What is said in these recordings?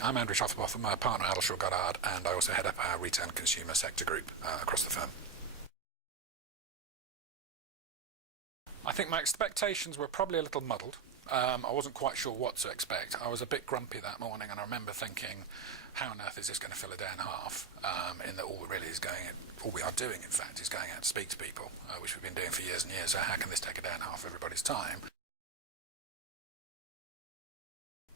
I'm Andrew Schofferboff, I'm a partner at Addleshaw Goddard, and I also head up our retail and consumer sector group across the firm. I think my expectations were probably a little muddled. I wasn't quite sure what to expect. I was a bit grumpy that morning, and I remember thinking, how on earth is this going to fill a day and a half? In that all we are doing, in fact, is going out to speak to people, which we've been doing for years and years. So how can this take a day and a half of everybody's time?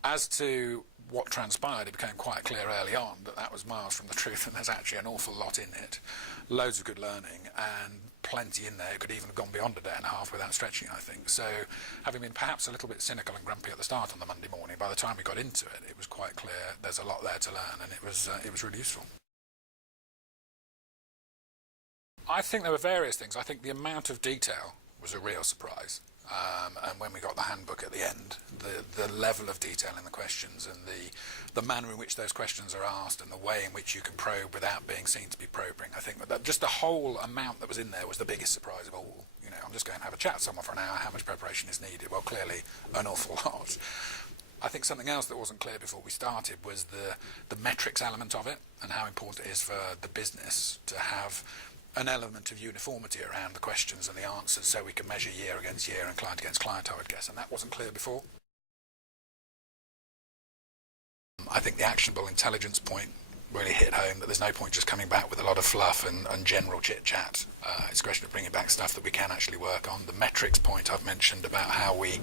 As to what transpired, it became quite clear early on that that was miles from the truth, and there's actually an awful lot in it. Loads of good learning, and plenty in there. It could even have gone beyond a day and a half without stretching, I think. So, having been perhaps a little bit cynical and grumpy at the start on the Monday morning, by the time we got into it, it was quite clear there's a lot there to learn, and it was really useful. I think there were various things. I think the amount of detail was a real surprise. And when we got the handbook at the end, the level of detail in the questions and the manner in which those questions are asked and the way in which you can probe without being seen to be probing, I think that just the whole amount that was in there was the biggest surprise of all. You know, I'm just going to have a chat with someone for an hour, how much preparation is needed? Well, clearly an awful lot. I think something else that wasn't clear before we started was the metrics element of it and how important it is for the business to have an element of uniformity around the questions and the answers so we can measure year against year and client against client, I would guess, and that wasn't clear before. I think the actionable intelligence point really hit home, that there's no point just coming back with a lot of fluff and general chit-chat. It's a question of bringing back stuff that we can actually work on. The metrics point I've mentioned about how we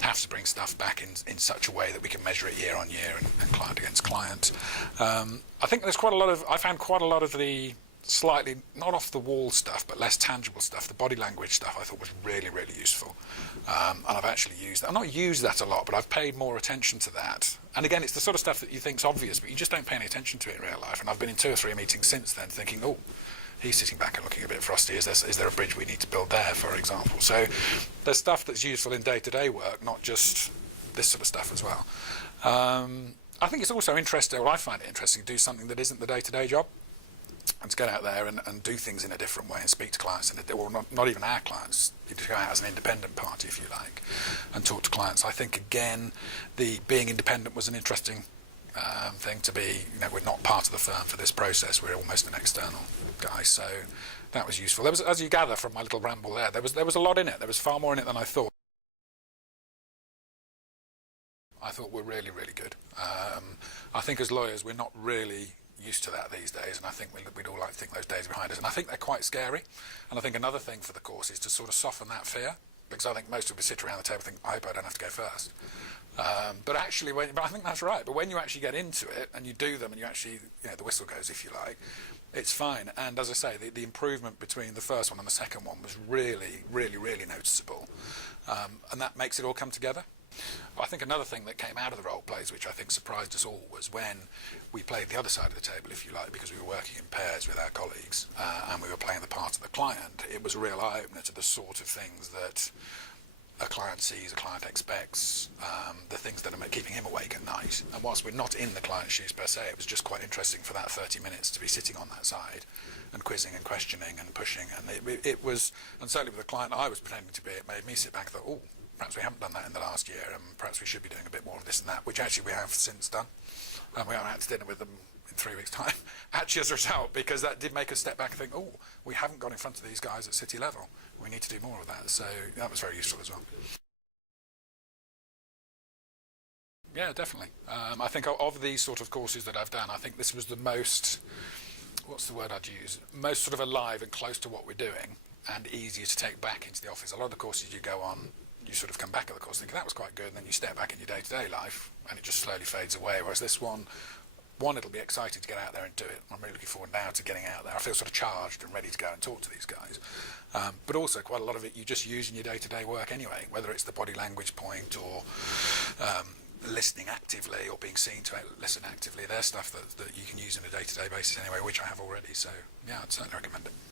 have to bring stuff back in such a way that we can measure it year on year and client against client. I think there's I found quite a lot of the slightly not off the wall stuff but less tangible stuff, the body language stuff, I thought was really, really useful, and I've actually used that. I've not used that a lot, but I've paid more attention to that. And again, it's the sort of stuff that you think's obvious, but you just don't pay any attention to it in real life. And I've been in 2 or 3 meetings since then thinking, oh, he's sitting back and looking a bit frosty. Is there a bridge we need to build there, for example? So there's stuff that's useful in day-to-day work, not just this sort of stuff as well. I think it's also interesting, or I find it interesting, to do something that isn't the day-to-day job, and to get out there and do things in a different way and speak to clients, or not even our clients, to go out as an independent party, if you like, and talk to clients. I think, again, the being independent was an interesting thing to be. You know, we're not part of the firm for this process, we're almost an external guy, so that was useful. There was, as you gather from my little ramble there was a lot in it. There was far more in it than I thought. I thought we're really, really good. I think as lawyers we're not really used to that these days, and I think we'd all like to think those days are behind us, and I think they're quite scary. And I think another thing for the course is to sort of soften that fear, because I think most of us sit around the table and think, I hope I don't have to go first. But actually, but I think that's right. But when you actually get into it and you do them and you actually, you know, the whistle goes, if you like, it's fine. And as I say, the improvement between the first one and the second one was really, really, really noticeable, and that makes it all come together. I think another thing that came out of the role plays, which I think surprised us all, was when we played the other side of the table, if you like, because we were working in pairs with our colleagues, and we were playing the part of the client. It was a real eye-opener to the sort of things that a client sees, a client expects, the things that are keeping him awake at night. And whilst we're not in the client's shoes per se, it was just quite interesting for that 30 minutes to be sitting on that side and quizzing and questioning and pushing. And it was, and certainly with the client I was pretending to be, it made me sit back and thought, oh, perhaps we haven't done that in the last year, and perhaps we should be doing a bit more of this and that, which actually we have since done. And we are out to dinner with them in 3 weeks' time, actually as a result, because that did make us step back and think, oh, we haven't got in front of these guys at city level. We need to do more of that. So that was very useful as well. Yeah, definitely. I think of these sort of courses that I've done, I think this was the most, what's the word I'd use, most sort of alive and close to what we're doing, and easier to take back into the office. A lot of the courses you go on, you sort of come back at the course thinking that was quite good, and then you step back in your day-to-day life and it just slowly fades away. Whereas this one, it'll be exciting to get out there and do it. I'm really looking forward now to getting out there. I feel sort of charged and ready to go and talk to these guys. But also quite a lot of it you just use in your day-to-day work anyway, whether it's the body language point or listening actively or being seen to listen actively. There's stuff that you can use on a day-to-day basis anyway, which I have already. So yeah, I'd certainly recommend it.